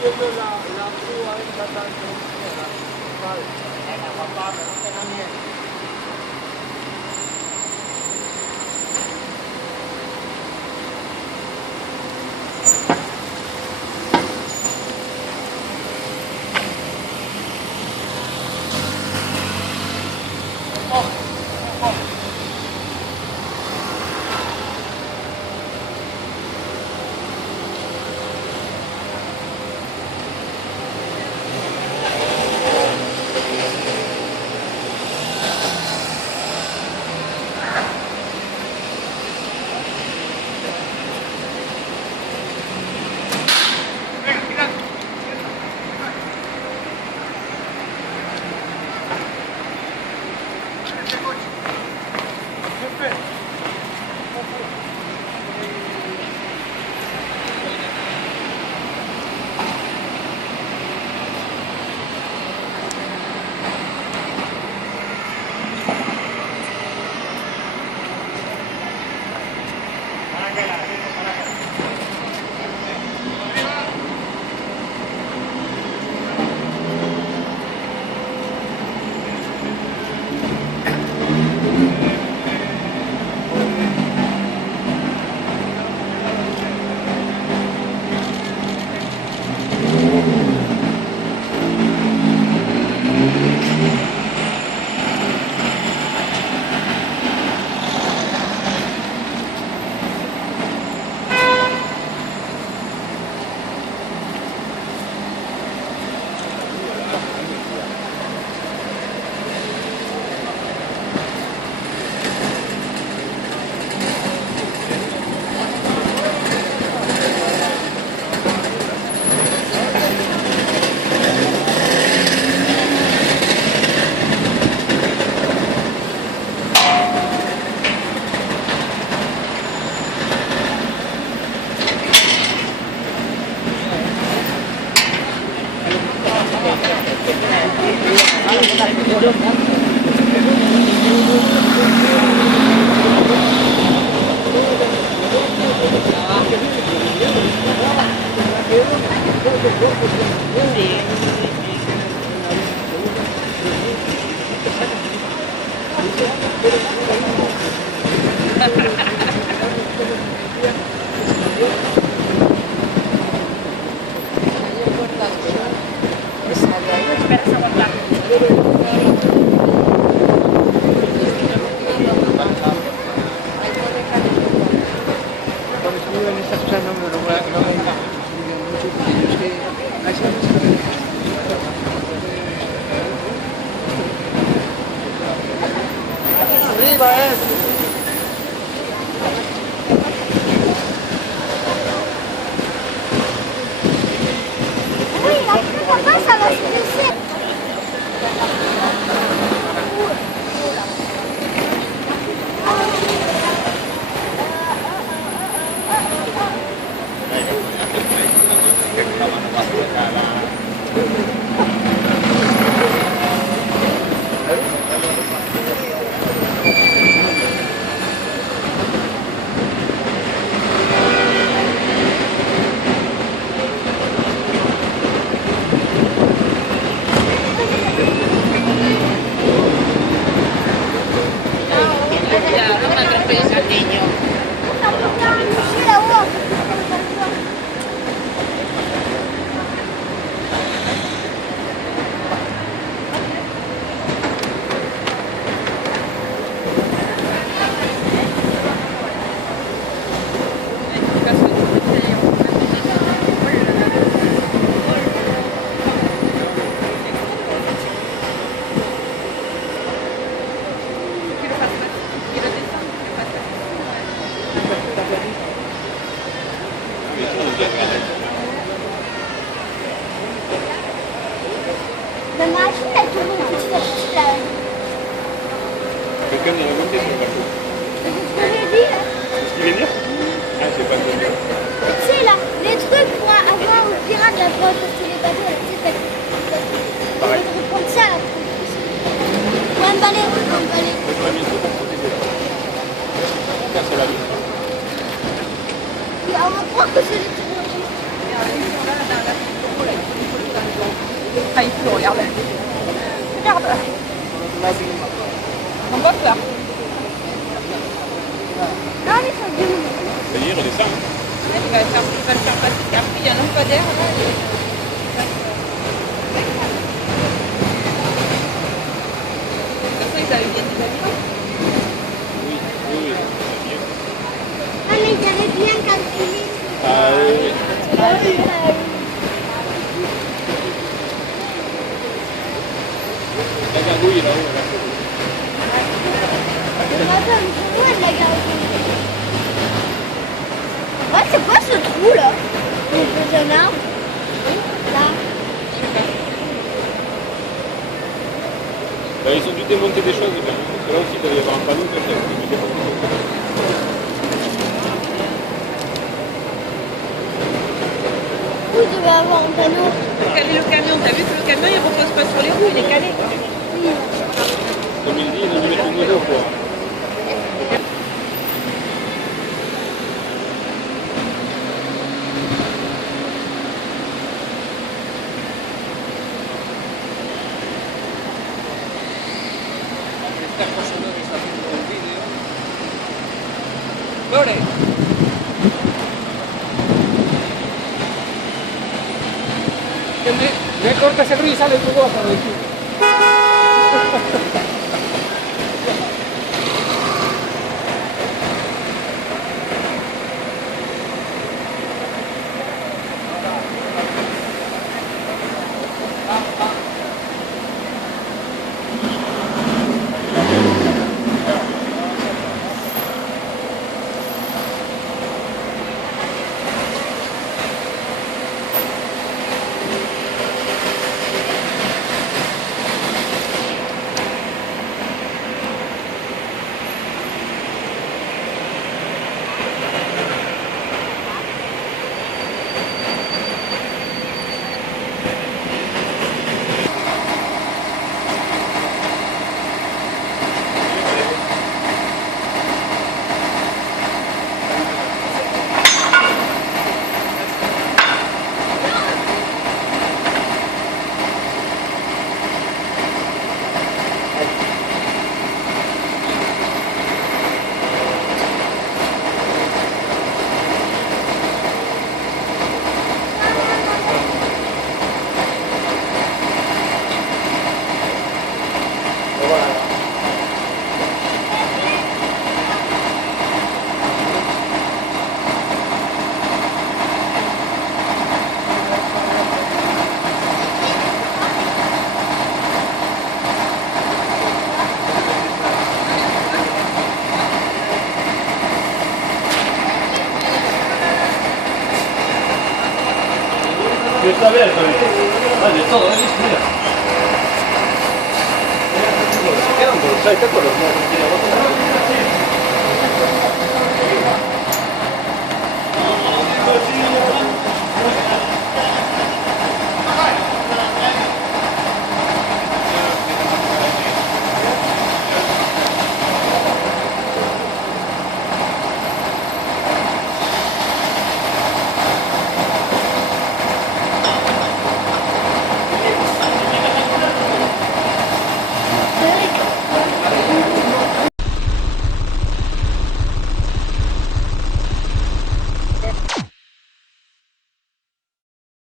viendo la púa esta tan sencilla. Vale, venga, papá, pero no te da miedo. La machine, elle tourne petit à petit là. Quelqu'un de la montée, c'est pas cool. C'est ce que j'ai dit là. C'est ce qu'il vient dire. Ah, c'est pas cool. Tu sais là, les trucs pour avoir aux pirates là, pour apporter les bateaux là, tu sais, Pareil. tu peux prendre ça là. Pour un balai, pour un balai. On va bientôt pour protéger là. Casser la vie. On va croire que c'est les tours. Ah, il pleut, regarde. Regarde. On voit là. Non, mais ça vient. Ça y est, redescend. Il va le faire passer. Après, il y a un lampadaire là. De toute façon, ils avaient bien des habitants. Oui, oui, oui. C'est bien. Ah, mais ils avaient bien calculé. Ah oui. La gargouille là-haut, là. Pourquoi de la gargouille? Ouais, c'est quoi ce trou là? C'est un arbre. Là. Bah, ils ont dû démonter des choses, quand même. Parce que là aussi, il devait y avoir un panneau comme ça. Ils ont dû démonter des choses. Où il devait avoir un panneau? Le camion, t'as vu que le camion il repose pas sur les roues, il est calé. Oui. Comme il dit, ils ont dû mettre le niveau, quoi. Lore. Me cortas el ruido y sale tu voz. Está bien, vale, todo, mira. Se quedan con los